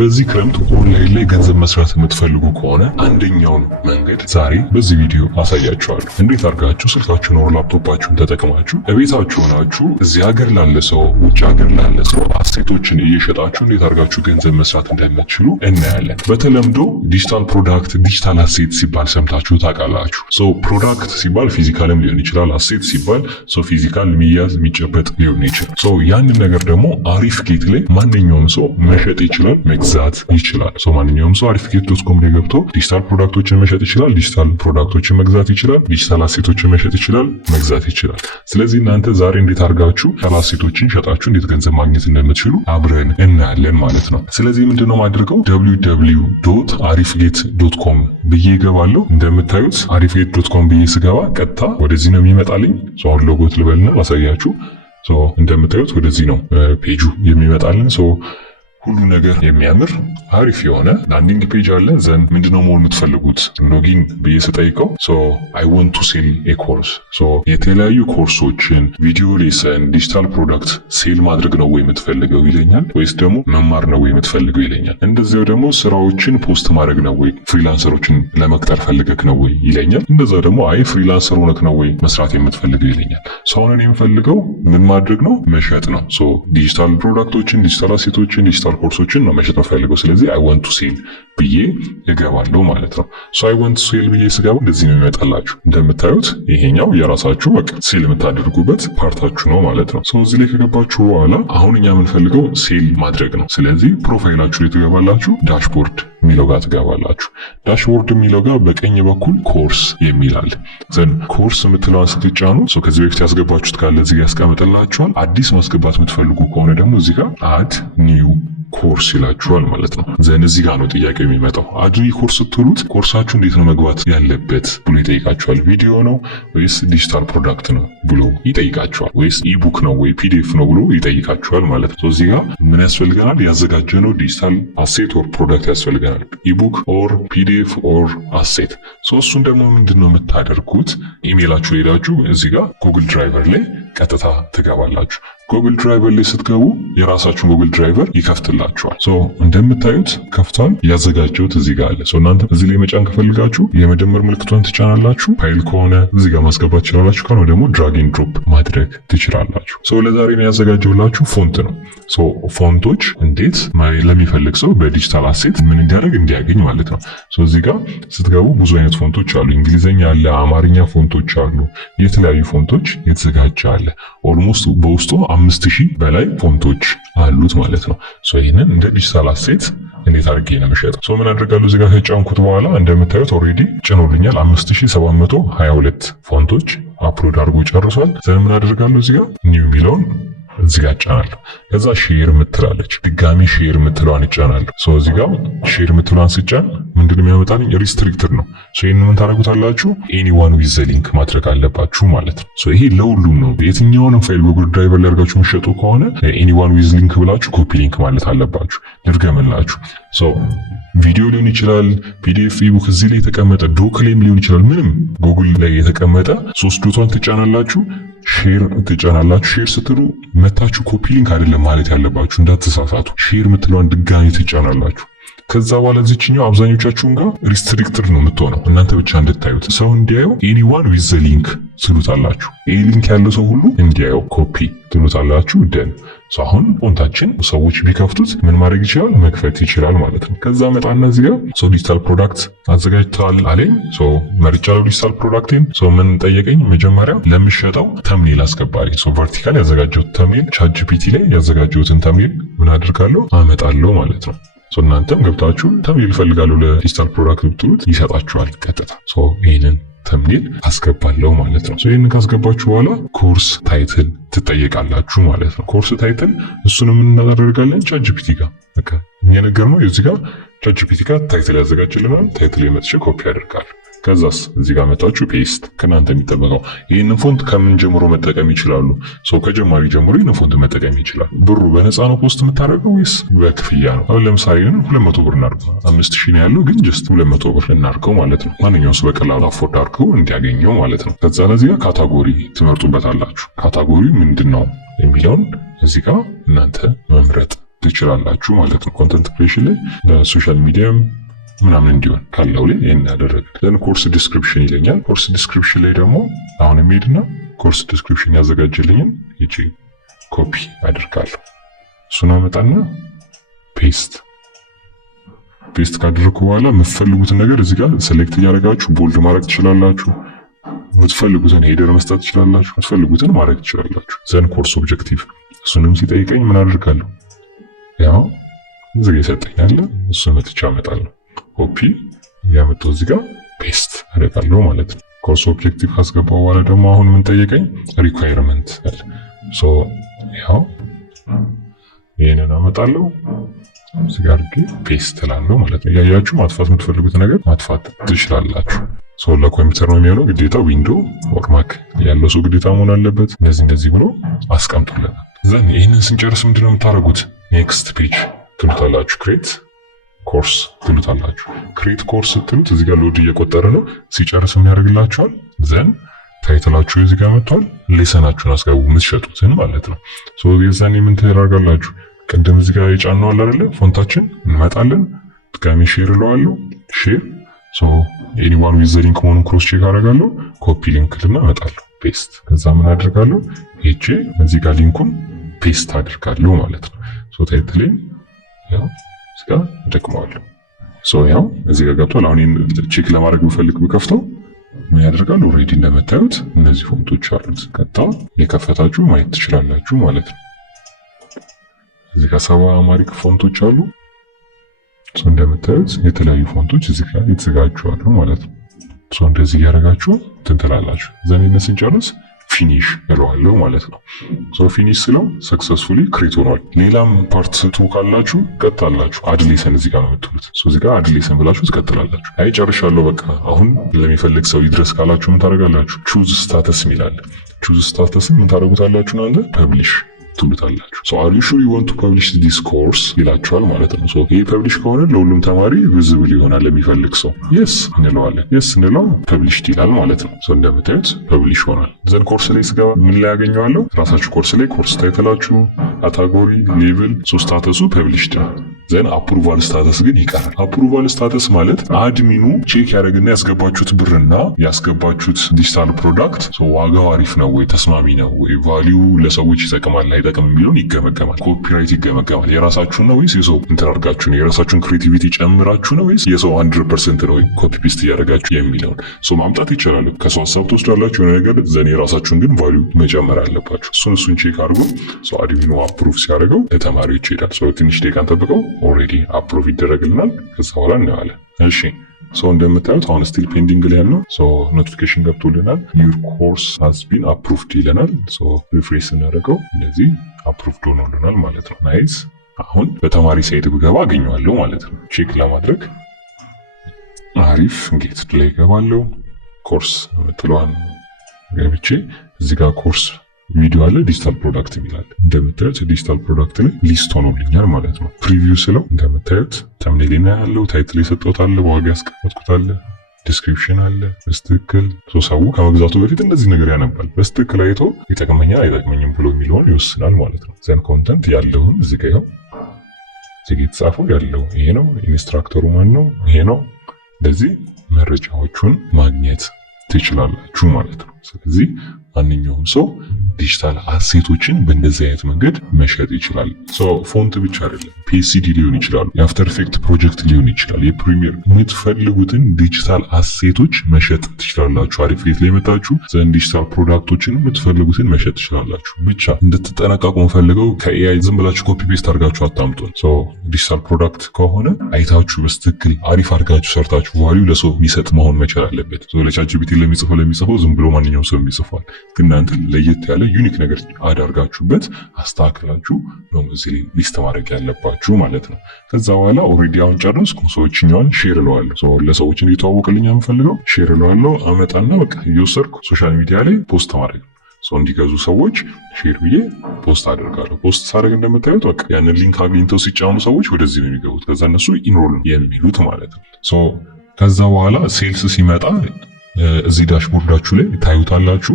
በዚህ ክረምት ኦንላይን ላይ ገንዘብ መስራት የምትፈልጉ ከሆነ አንደኛውን መንገድ ዛሬ በዚህ ቪዲዮ አሳያችኋለሁ። እንዴት አድርጋችሁ ስልካችሁን ወር ላፕቶፓችሁን ተጠቅማችሁ እቤታችሁ ሆናችሁ እዚህ ሀገር ላለ ሰው ውጭ ሀገር ላለ ሰው አሴቶችን እየሸጣችሁ እንዴት አድርጋችሁ ገንዘብ መስራት እንደምትችሉ እናያለን። በተለምዶ ዲጂታል ፕሮዳክት፣ ዲጂታል አሴት ሲባል ሰምታችሁ ታውቃላችሁ። ፕሮዳክት ሲባል ፊዚካልም ሊሆን ይችላል። አሴት ሲባል ፊዚካል የሚያዝ የሚጨበጥ ሊሆን ይችላል። ያንን ነገር ደግሞ አሪፍጌት ላይ ማንኛውም ሰው መሸጥ ይችላል፣ መግዛት ይችላል። ማንኛውም ሰው arifgate.com ላይ ገብቶ ዲጂታል ፕሮዳክቶችን መሸጥ ይችላል፣ ዲጂታል ፕሮዳክቶችን መግዛት ይችላል፣ ዲጂታል አሴቶችን መሸጥ ይችላል፣ መግዛት ይችላል። ስለዚህ እናንተ ዛሬ እንዴት አድርጋችሁ አሴቶችን ሸጣችሁ እንዴት ገንዘብ ማግኘት እንደምትችሉ አብረን እናያለን ማለት ነው። ስለዚህ ምንድነው ማድረገው www.arifgate.com ብዬ እገባለሁ። እንደምታዩት arifgate.com ብዬ ስገባ ቀጥታ ወደዚህ ነው የሚመጣልኝ። አሁን ሎጎት ልበልና ላሳያችሁ። እንደምታዩት ወደዚህ ነው ፔጁ የሚመጣልን። ሁሉ ነገር የሚያምር አሪፍ የሆነ ላንዲንግ ፔጅ አለ። ዘን ምንድነው መሆን የምትፈልጉት ሎጊን ብዬ ስጠይቀው I want to sell a course የተለያዩ ኮርሶችን ቪዲዮ ሌሰን ዲጂታል ፕሮዳክት ሴል ማድረግ ነው ወይ የምትፈልገው ይለኛል፣ ወይስ ደግሞ መማር ነው ወይ የምትፈልገው ይለኛል። እንደዚያው ደግሞ ስራዎችን ፖስት ማድረግ ነው ወይ ፍሪላንሰሮችን ለመቅጠር ፈልገክ ነው ወይ ይለኛል። እንደዛው ደግሞ ፍሪላንሰር ሆነክ ነው ወይ መስራት የምትፈልገው ይለኛል። አሁን እኔ የምፈልገው ምን ማድረግ ነው? መሸጥ ነው። ዲጂታል ፕሮዳክቶችን፣ ዲጂታል አሴቶችን፣ ዲጂታል ኮርሶችን ነው መሸጥ ፈልገው። ስለዚህ I want to sell ብዬ እገባለሁ ማለት ነው። I want to sell ብዬ ስገባ እንደዚህ ነው የሚመጣላችሁ። እንደምታዩት ይሄኛው የራሳችሁ በቃ ሴል የምታደርጉበት ፓርታችሁ ነው ማለት ነው። እዚህ ላይ ከገባችሁ በኋላ አሁን እኛ የምንፈልገው ሴል ማድረግ ነው። ስለዚህ ፕሮፋይላችሁ ላይ ትገባላችሁ፣ ዳሽቦርድ የሚለው ጋር ትገባላችሁ። ዳሽቦርድ የሚለው ጋር በቀኝ በኩል ኮርስ የሚላል ዘን ኮርስ የምትለዋን ስትጫኑ ከዚህ በፊት ያስገባችሁት ካለ እዚህ ጋር ያስቀምጥላችኋል። አዲስ ማስገባት የምትፈልጉ ከሆነ ደግሞ እዚህ ጋር አድ ኒው ኮርስ ይላችኋል ማለት ነው። ዘን እዚህ ጋር ነው ጥያቄው የሚመጣው። አድ ኒው ኮርስ ስትሉት ኮርሳችሁ እንዴት ነው መግባት ያለበት ብሎ ይጠይቃችኋል። ቪዲዮ ነው ወይስ ዲጂታል ፕሮዳክት ነው ብሎ ይጠይቃችኋል። ወይስ ኢቡክ ነው ወይ ፒዲኤፍ ነው ብሎ ይጠይቃችኋል ማለት ነው። እዚህ ጋር ምን ያስፈልገናል? ያዘጋጀነው ዲጂታል አሴት ኦር ፕሮዳክት ያስፈልገናል። ኢቡክ ኦር ፒዲኤፍ ኦር አሴት። እሱን ደግሞ ምንድነው የምታደርጉት? ኢሜይላችሁ ሄዳችሁ እዚህ ጋር ጉግል ድራይቨር ላይ ቀጥታ ትገባላችሁ። ጉግል ድራይቨር ላይ ስትገቡ የራሳችሁን ጉግል ድራይቨር ይከፍትላችኋል። እንደምታዩት ከፍቷል። ያዘጋጀሁት እዚህ ጋር አለ። እናንተ እዚህ ላይ መጫን ከፈልጋችሁ የመደመር ምልክቷን ትጫናላችሁ። ፋይል ከሆነ እዚህ ጋር ማስገባት ትችላላችሁ። ከሆነ ደግሞ ድራግ ኤንድ ድሮፕ ማድረግ ትችላላችሁ። ለዛሬ ነው ያዘጋጀሁላችሁ ፎንት ነው። ፎንቶች እንዴት ለሚፈልግ ሰው በዲጂታል አሴት ምን እንዲያደርግ እንዲያገኝ ማለት ነው። እዚህ ጋር ስትገቡ ብዙ አይነት ፎንቶች አሉ። እንግሊዘኛ አለ፣ አማርኛ ፎንቶች አሉ፣ የተለያዩ ፎንቶች የተዘጋጀ አለ። ኦልሞስት በውስጡ 5000 በላይ ፎንቶች አሉት ማለት ነው። ይህንን እንደ ዲጂታል አሴት እንዴት አድርጌ ነው የምሸጠው? ምን አድርጋለሁ? እዚህ ጋር ተጫንኩት በኋላ እንደምታዩት ኦልሬዲ ጭኖልኛል። 5722 ፎንቶች አፕሎድ አድርጎ ጨርሷል። ዘን ምን አድርጋለሁ? እዚህ ጋር ኒው የሚለውን እዚህ ጋር ጫናለሁ። ከዛ ሼር የምትላለች ድጋሚ ሼር የምትለዋን እጫናለሁ። እዚህ ጋር ሼር የምትለዋን ስጫን ምንድነው የሚያመጣልኝ? ሪስትሪክትድ ነው። ይሄንን ምን ታደርጉታላችሁ? ኤኒዋን ዊዝ ዘ ሊንክ ማድረግ አለባችሁ ማለት ነው። ይሄ ለሁሉም ነው። የትኛውንም ፋይል በጉግል ድራይቨር ላይ አድርጋችሁ የምትሸጡ ከሆነ ኤኒዋን ዊዝ ሊንክ ብላችሁ ኮፒ ሊንክ ማለት አለባችሁ። ልድገምላችሁ። ቪዲዮ ሊሆን ይችላል፣ ፒዲኤፍ፣ ኢቡክ፣ እዚህ ላይ የተቀመጠ ዶክሌም ሊሆን ይችላል። ምንም ጉግል ላይ የተቀመጠ 3 ዶቷን ትጫናላችሁ፣ ሼር ትጫናላችሁ። ሼር ስትሉ መታችሁ ኮፒ ሊንክ አይደለም ማለት ያለባችሁ፣ እንዳትሳሳቱ። ሼር የምትለዋን ድጋሚ ትጫናላችሁ። ከዛ በኋላ እዚህኛው አብዛኞቻችሁን ጋር ሪስትሪክትድ ነው የምትሆነው፣ እናንተ ብቻ እንድታዩት። ሰው እንዲያየው ኤኒዋን ዊዝ ዘ ሊንክ ትሉታላችሁ። ይሄ ሊንክ ያለው ሰው ሁሉ እንዲያየው ኮፒ ትሉታላችሁ። ደን አሁን ፎንታችን ሰዎች ቢከፍቱት ምን ማድረግ ይችላል? መክፈት ይችላል ማለት ነው። ከዛ መጣና እዚህ ጋር ዲጂታል ፕሮዳክት አዘጋጅተዋል አለኝ። መርጫለሁ ዲጂታል ፕሮዳክቴን። ምን ጠየቀኝ? መጀመሪያ ለምሸጠው ተምኔል አስገባሪ። ቨርቲካል ያዘጋጀሁት ተምኔል ቻትጂፒቲ ላይ ያዘጋጀሁትን ተምኔል ምን አድርጋለሁ? አመጣለሁ ማለት ነው። እናንተም ገብታችሁ ተምኔል ፈልጋለሁ ለዲጂታል ፕሮዳክት ብትሉት ይሰጣችኋል ቀጥታ። ይሄንን ተምኔል አስገባለሁ ማለት ነው። ይሄንን ካስገባችሁ በኋላ ኮርስ ታይትል ትጠየቃላችሁ ማለት ነው። ኮርስ ታይትል እሱንም እናደርጋለን ቻትጂፒቲ ጋር በቃ የነገርነው እዚህ ጋር ቻትጂፒቲ ጋር ታይትል ያዘጋጅልናል። ታይትል የመጥቼ ኮፒ አደርጋለሁ። ከዛስ እዚህ ጋር መጣችሁ ፔስት። ከናንተ የሚጠበቀው ይህንን ፎንት ከምን ጀምሮ መጠቀም ይችላሉ? ከጀማሪ ጀምሮ ይህንን ፎንት መጠቀም ይችላል። ብሩ በነፃ ነው ፖስት የምታደርገው ወይስ በክፍያ ነው? አሁን ለምሳሌ 200 ብር እናድርገው። 5000 ነው ያለው፣ ግን ጀስት 200 ብር እናድርገው ማለት ነው። ማንኛውም ሰው በቀላሉ አፎርድ አድርገው እንዲያገኘው ማለት ነው። ከዛ ለዚህ ጋር ካታጎሪ ትመርጡበታላችሁ። ካታጎሪ ምንድነው የሚለውን እዚህ ጋር እናንተ መምረጥ ትችላላችሁ ማለት ነው። ኮንተንት ክሬሽን ላይ ለሶሻል ሚዲያም ምናምን እንዲሆን ካለው ላይ ይሄን ያደረግን። ዘን ኮርስ ዲስክሪፕሽን ይለኛል። ኮርስ ዲስክሪፕሽን ላይ ደግሞ አሁን የሚሄድና ኮርስ ዲስክሪፕሽን ያዘጋጀልኝን ይቺ ኮፒ አድርጋለሁ። እሱን አመጣና ፔስት ካደረኩ በኋላ የምትፈልጉትን ነገር እዚህ ጋር ሴሌክት እያደረጋችሁ ቦልድ ማድረግ ትችላላችሁ። የምትፈልጉትን ሄደር መስጠት ትችላላችሁ። የምትፈልጉትን ማድረግ ትችላላችሁ። ዘን ኮርስ ኦብጀክቲቭ እሱንም ሲጠይቀኝ ምን አድርጋለሁ? ያው እዚህ ጋር ይሰጠኛል። እሱን መጥቻ አመጣለሁ። ኮፒ ያመጣው እዚህ ጋር ፔስት አደርጋለሁ ማለት ነው። ኮርስ ኦብጀክቲቭ ካስገባው በኋላ ደግሞ አሁን ምን ጠየቀኝ? ሪኳየርመንት ሶ ያው ይሄንን አመጣለሁ እዚህ ጋር ፔስት እላለሁ ማለት ነው። ያያችሁ ማጥፋት የምትፈልጉት ነገር ማጥፋት ትችላላችሁ። ሶ ለኮምፒውተር ነው የሚሆነው ግዴታ ዊንዶ ኦር ማክ ያለው ሰው ግዴታ መሆን አለበት። እንደዚህ ብሎ አስቀምጡልናል። ዘን ይህንን ስንጨርስ ምንድነው የምታደርጉት? ኔክስት ፔጅ ትሉታላችሁ። ክሬት ኮርስ ትሉታላችሁ። ክሬት ኮርስ ስትሉት እዚህ ጋር ሎድ እየቆጠረ ነው። ሲጨርስ ምን ያደርግላችኋል? ዘን ታይትላችሁ እዚህ ጋር መጥቷል። ሌሰናችሁን አስገቡ የምትሸጡትን ማለት ነው። ሶ የዛኔ ምን ታደርጋላችሁ? ቅድም እዚህ ጋር የጫነው አለ አይደለ? ፎንታችን እንመጣለን። ድጋሜ ሼር እለዋለሁ። ሼር ሶ ኤኒዋን ዊዝ ዘ ሊንክ መሆኑን ክሮስ ቼክ አደርጋለሁ። ኮፒ ሊንክ ልና እመጣለሁ። ፔስት ከዛ ምን አደርጋለሁ? ሄጄ እዚህ ጋር ሊንኩን ፔስት አደርጋለሁ ማለት ነው። ሶ ታይትሌን ያው እዚህ ጋር እደግመዋለሁ። ሶ ያው እዚህ ጋር ገብቷል። አሁን ቼክ ለማድረግ ብፈልግ ብከፍተው ምን ያደርጋል? ኦልሬዲ እንደምታዩት እነዚህ ፎንቶች አሉት። ቀጥታ የከፈታችሁ ማየት ትችላላችሁ ማለት ነው። እዚህ ጋር 70 አማሪክ ፎንቶች አሉ። ሶ እንደምታዩት የተለያዩ ፎንቶች እዚህ ጋር የተዘጋጁ አሉ ማለት ነው። ሶ እንደዚህ ያደርጋችሁ ትንትላላችሁ። ዘኔን ስንጨርስ ፊኒሽ እለዋለሁ ማለት ነው። ሶ ፊኒሽ ስለው ሰክሰስፉሊ ክሬት ሆኗል። ሌላም ፓርት 2 ካላችሁ ቀጥላላችሁ አድ ሌሰን እዚህ ጋር ነው የምትሉት። ሶ እዚህ ጋር አድ ሌሰን ብላችሁ ትቀጥላላችሁ። አይ ጨርሻለሁ በቃ አሁን ለሚፈልግ ሰው ይድረስ ካላችሁ ምን ታደርጋላችሁ? ቹዝ ስታተስ ሚላል። ቹዝ ስታተስን ምን ታደርጉታላችሁ? እናንተ ፐብሊሽ ትሉታላችሁ። ሶ አር ዩ ሹር ዩ ዋንት ቱ ፐብሊሽ ዲስ ኮርስ ይላችኋል ማለት ነው። ሶ ይሄ ፐብሊሽ ከሆነ ለሁሉም ተማሪ ቪዚብል ይሆናል ለሚፈልግ ሰው። የስ እንለዋለን። የስ እንለው ፐብሊሽድ ይላል ማለት ነው። ሶ እንደምታዩት ፐብሊሽ ሆኗል። ዘን ኮርስ ላይ ስገባ ምን ላይ ያገኘዋለሁ? ራሳችሁ ኮርስ ላይ ኮርስ ታይትላችሁ፣ ካታጎሪ፣ ሌቭል፣ ሶ ስታተሱ ፐብሊሽድ ነው። ዘን አፕሩቫል ስታተስ ግን ይቀራል። አፕሩቫል ስታተስ ማለት አድሚኑ ቼክ ያደርግና ያስገባችሁት ብርና ያስገባችሁት ዲጂታል ፕሮዳክት ዋጋው አሪፍ ነው ወይ ተስማሚ ነው ወይ ቫሊዩ ለሰዎች ይጠቅማል አይጠቅም የሚለውን ይገመገማል። ኮፒራይት ይገመገማል። የራሳችሁን ነው ወይስ የሰው እንትን አድርጋችሁ ነው? የራሳችሁን ክሬቲቪቲ ጨምራችሁ ነው ወይስ የሰው 100% ነው ኮፒ ፔስት እያደረጋችሁ የሚለውን ማምጣት ይችላል። ከሰው ሀሳብ ትወስዳላችሁ የሆነ ነገር ዘን የራሳችሁን ግን ቫሊዩ መጨመር አለባችሁ። እሱን ቼክ አድርጎ አድሚኑ አፕሩቭ ሲያደርገው ለተማሪዎች ይሄዳል። ትንሽ ደቂቃን ጠብቀው ኦልሬዲ አፕሩቭ ይደረግልናል። ከዛ በኋላ እናያለን። እሺ እንደምታዩት አሁን ስቲል ፔንዲንግ ላይ ያለው ኖቲፊኬሽን ገብቶልናል። ዩር ኮርስ ሃዝ ቢን አፕሩቭድ ይለናል። ሪፍሬሽ ስናደርገው እንደዚህ አፕሩቭድ ሆኖልናል ማለት ነው። ናይስ። አሁን በተማሪ ሳይት ብገባ አገኘዋለሁ ማለት ነው። ቼክ ለማድረግ አሪፍ ጌት ላይ ገባለሁ። ኮርስ ምትለዋን ገብቼ እዚህ ጋር ኮርስ ቪዲዮ አለ፣ ዲጂታል ፕሮዳክት ይላል። እንደምታዩት ዲጂታል ፕሮዳክት ላይ ሊስት ሆኖልኛል ማለት ነው። ፕሪቪው ስለው እንደምታዩት ተምኔልና ያለው ታይትል የሰጠሁት አለ፣ በዋጋ ያስቀመጥኩት አለ፣ ዲስክሪፕሽን አለ። በስትክክል ሰው ከመግዛቱ በፊት እንደዚህ ነገር ያነባል። በስትክክል አይቶ ይጠቅመኛል አይጠቅመኝም ብሎ የሚለውን ይወስናል ማለት ነው። ዘን ኮንተንት ያለውን እዚህ ጋር ያው እዚህ ጋር የተጻፈው ያለው ይሄ ነው። ኢንስትራክተሩ ማን ነው? ይሄ ነው። እንደዚህ መረጃዎቹን ማግኘት ትችላላችሁ ማለት ነው። ስለዚህ ማንኛውም ሰው ዲጂታል አሴቶችን በእንደዚህ አይነት መንገድ መሸጥ ይችላል። ፎንት ብቻ አይደለም፣ ፒኤስዲ ሊሆን ይችላል፣ የአፍተር ኢፌክት ፕሮጀክት ሊሆን ይችላል፣ የፕሪሚየር የምትፈልጉትን ዲጂታል አሴቶች መሸጥ ትችላላችሁ። አሪፍ ቤት ላይ መጣችሁ ዘንድ ዲጂታል ፕሮዳክቶችን የምትፈልጉትን መሸጥ ትችላላችሁ። ብቻ እንድትጠነቀቁ ፈልገው ከኤአይ ዝም ብላችሁ ኮፒ ፔስት አድርጋችሁ አታምጡን። ዲጂታል ፕሮዳክት ከሆነ አይታችሁ በስትክክል አሪፍ አድርጋችሁ ሰርታችሁ ቫልዩ ለሰው የሚሰጥ መሆን መቻል አለበት። ለቻትጂፒቲ ለሚጽፈው ዝም ብሎ ማንኛውም ሰው የሚጽፋል። ግን እናንተ ለየት ያለ ዩኒክ ነገር አዳርጋችሁበት አስተካክላችሁ ነው እዚህ ሊስት ማድረግ ያለባችሁ ማለት ነው። ከዛ በኋላ ኦልሬዲ አሁን ጨረስኩ። ሰዎችኛውን ሼር እለዋለሁ። ለሰዎች እንዲተዋወቅልኝ የምፈልገው ሼር እለዋለሁ። አመጣና በቃ እየወሰድኩ ሶሻል ሚዲያ ላይ ፖስት ማድረግ እንዲገዙ ሰዎች ሼር ብዬ ፖስት አደርጋለሁ። ፖስት ሳደርግ እንደምታዩት በቃ ያንን ሊንክ አግኝተው ሲጫኑ ሰዎች ወደዚህ ነው የሚገቡት። ከዛ እነሱ ኢንሮል የሚሉት ማለት ነው። ከዛ በኋላ ሴልስ ሲመጣ እዚህ ዳሽቦርዳችሁ ላይ ታዩታላችሁ።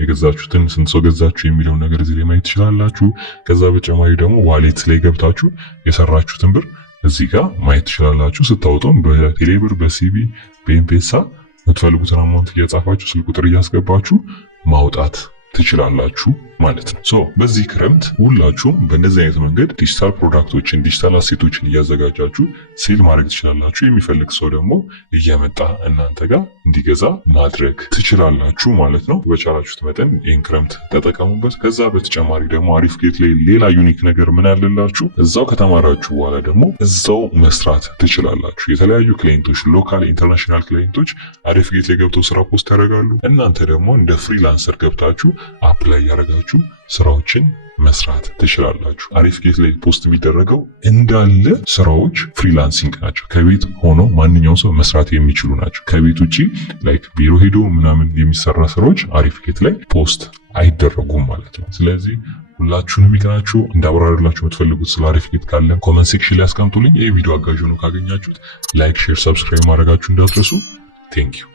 የገዛችሁትን ስንት ሰው ገዛችሁ የሚለውን ነገር እዚህ ላይ ማየት ትችላላችሁ። ከዛ በተጨማሪ ደግሞ ዋሌት ላይ ገብታችሁ የሰራችሁትን ብር እዚህ ጋር ማየት ትችላላችሁ። ስታወጡም በቴሌብር፣ በሲቢ፣ በኤምፔሳ የምትፈልጉትን አማውንት እያጻፋችሁ ስልክ ቁጥር እያስገባችሁ ማውጣት ትችላላችሁ ማለት ነው። በዚህ ክረምት ሁላችሁም በእንደዚህ አይነት መንገድ ዲጂታል ፕሮዳክቶችን ዲጂታል አሴቶችን እያዘጋጃችሁ ሴል ማድረግ ትችላላችሁ። የሚፈልግ ሰው ደግሞ እየመጣ እናንተ ጋር እንዲገዛ ማድረግ ትችላላችሁ ማለት ነው። በቻላችሁት መጠን ይህን ክረምት ተጠቀሙበት። ከዛ በተጨማሪ ደግሞ አሪፍጌት ላይ ሌላ ዩኒክ ነገር ምን ያለላችሁ፣ እዛው ከተማራችሁ በኋላ ደግሞ እዛው መስራት ትችላላችሁ። የተለያዩ ክላይንቶች፣ ሎካል ኢንተርናሽናል ክላይንቶች አሪፍጌት ላይ ገብተው ስራ ፖስት ያደርጋሉ። እናንተ ደግሞ እንደ ፍሪላንሰር ገብታችሁ አፕላይ ያደርጋችሁ ስራዎችን መስራት ትችላላችሁ። አሪፍጌት ላይ ፖስት የሚደረገው እንዳለ ስራዎች ፍሪላንሲንግ ናቸው። ከቤት ሆኖ ማንኛውም ሰው መስራት የሚችሉ ናቸው። ከቤት ውጪ ላይክ ቢሮ ሄዶ ምናምን የሚሰራ ስራዎች አሪፍጌት ላይ ፖስት አይደረጉም ማለት ነው። ስለዚህ ሁላችሁንም ይገናችሁ እንዳብራራላችሁ የምትፈልጉት ስለ አሪፍጌት ካለ ኮመንት ሴክሽን ላይ አስቀምጡልኝ። ይህ ቪዲዮ አጋዥ ሆኖ ካገኛችሁት ላይክ፣ ሼር፣ ሰብስክራይብ ማድረጋችሁ እንዳትረሱ። ቴንክ ዩ